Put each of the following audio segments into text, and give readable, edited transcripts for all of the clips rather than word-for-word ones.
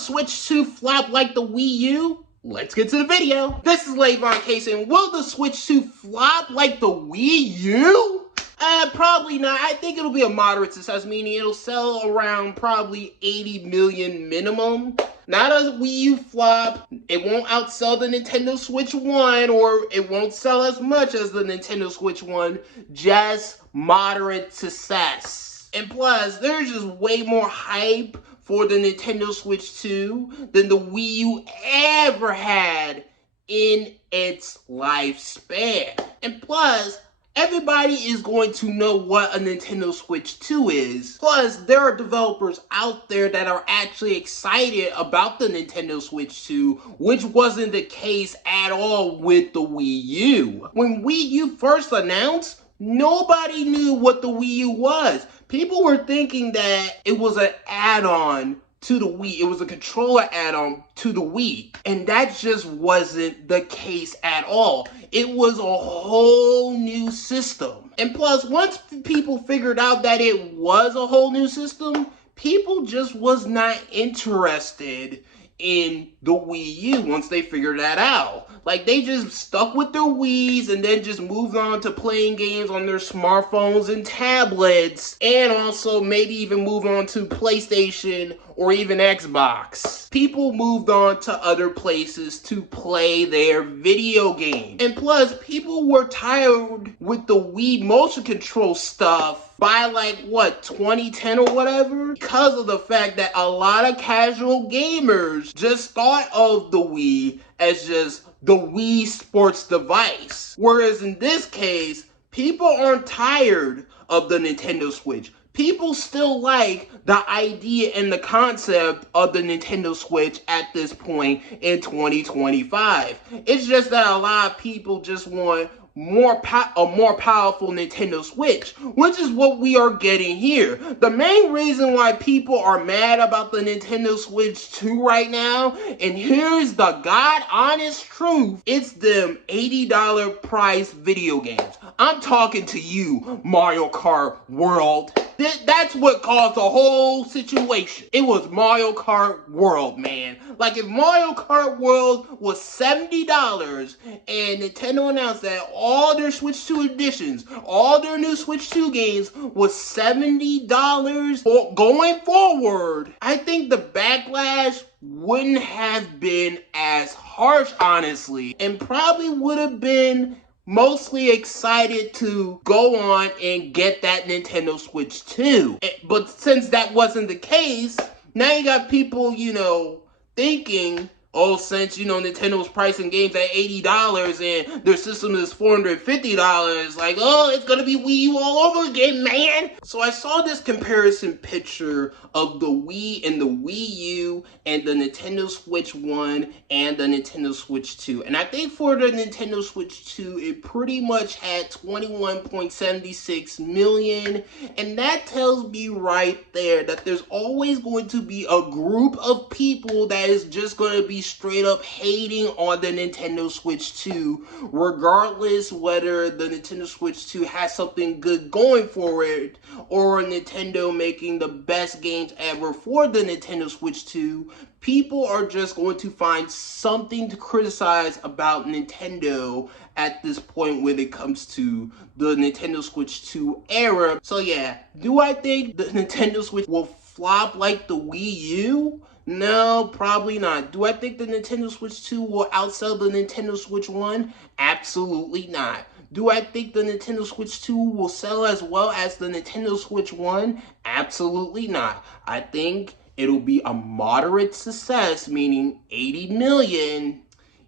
Switch 2 flop like the Wii U? Let's get to the video. This is lavoncason. Will the Switch 2 flop like the Wii U? Probably not. I think it'll be a moderate success, meaning it'll sell around probably 80 million minimum. Not a Wii U flop. It won't outsell the Nintendo Switch 1, or it won't sell as much as the Nintendo Switch 1. Just moderate success. And plus, there's just way more hype for the Nintendo Switch 2 than the Wii U ever had in its lifespan. And plus, everybody is going to know what a Nintendo Switch 2 is. Plus, there are developers out there that are actually excited about the Nintendo Switch 2, which wasn't the case at all with the Wii U. When Wii U first announced, nobody knew what the Wii U was. People were thinking that it was an add-on to the Wii. It was a controller add-on to the Wii. And that just wasn't the case at all. It was a whole new system. And plus, once people figured out that it was a whole new system, people just was not interested in the Wii U once they figured that out. Like, they just stuck with their Wiis and then just moved on to playing games on their smartphones and tablets, and also maybe even move on to PlayStation or even Xbox. People moved on to other places to play their video games. And plus, people were tired with the Wii motion control stuff by like, what, 2010 or whatever? Because of the fact that a lot of casual gamers just thought of the Wii as just the Wii sports device. Whereas in this case, people aren't tired of the Nintendo Switch. People still like the idea and the concept of the Nintendo Switch at this point in 2025. It's just that a lot of people just want a more powerful Nintendo Switch, which is what we are getting here. The main reason why people are mad about the Nintendo Switch 2 right now, and here's the God honest truth, it's them $80 price video games. I'm talking to you, Mario Kart World. That's what caused the whole situation. It was Mario Kart World, man. Like, if Mario Kart World was $70 and Nintendo announced that all their Switch 2 editions, all their new Switch 2 games was $70 going forward, I think the backlash wouldn't have been as harsh, honestly, and probably would have been mostly excited to go on and get that Nintendo Switch 2. But since that wasn't the case, now you got people, thinking, oh, since, Nintendo's pricing games at $80 and their system is $450, like, oh, it's gonna be Wii U all over again, man. So I saw this comparison picture of the Wii and the Wii U and the Nintendo Switch 1 and the Nintendo Switch 2. And I think for the Nintendo Switch 2, it pretty much had 21.76 million. And that tells me right there that there's always going to be a group of people that is just going to be straight up hating on the Nintendo Switch 2, regardless whether the Nintendo Switch 2 has something good going for it or Nintendo making the best games ever for the Nintendo Switch 2. People are just going to find something to criticize about Nintendo at this point when it comes to the Nintendo Switch 2 era. So yeah, do I think the Nintendo Switch will flop like the Wii U? No, probably not. Do I think the Nintendo Switch 2 will outsell the Nintendo Switch 1? Absolutely not. Do I think the Nintendo Switch 2 will sell as well as the Nintendo Switch 1? Absolutely not. I think it'll be a moderate success, meaning 80 million.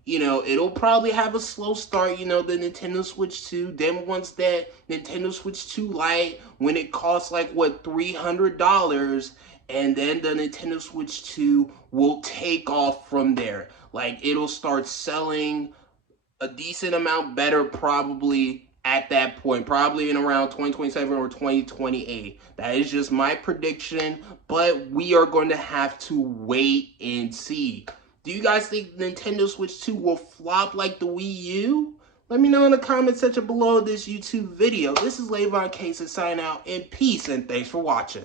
It'll probably have a slow start, the Nintendo Switch 2. Then once that Nintendo Switch 2 Lite, when it costs like, what, $300, and then the Nintendo Switch 2 will take off from there. Like, it'll start selling a decent amount better probably at that point, probably in around 2027 or 2028. That is just my prediction, but we are going to have to wait and see. Do you guys think Nintendo Switch 2 will flop like the Wii U? Let me know in the comment section below this YouTube video. This is lavoncason signing out, and peace, and thanks for watching.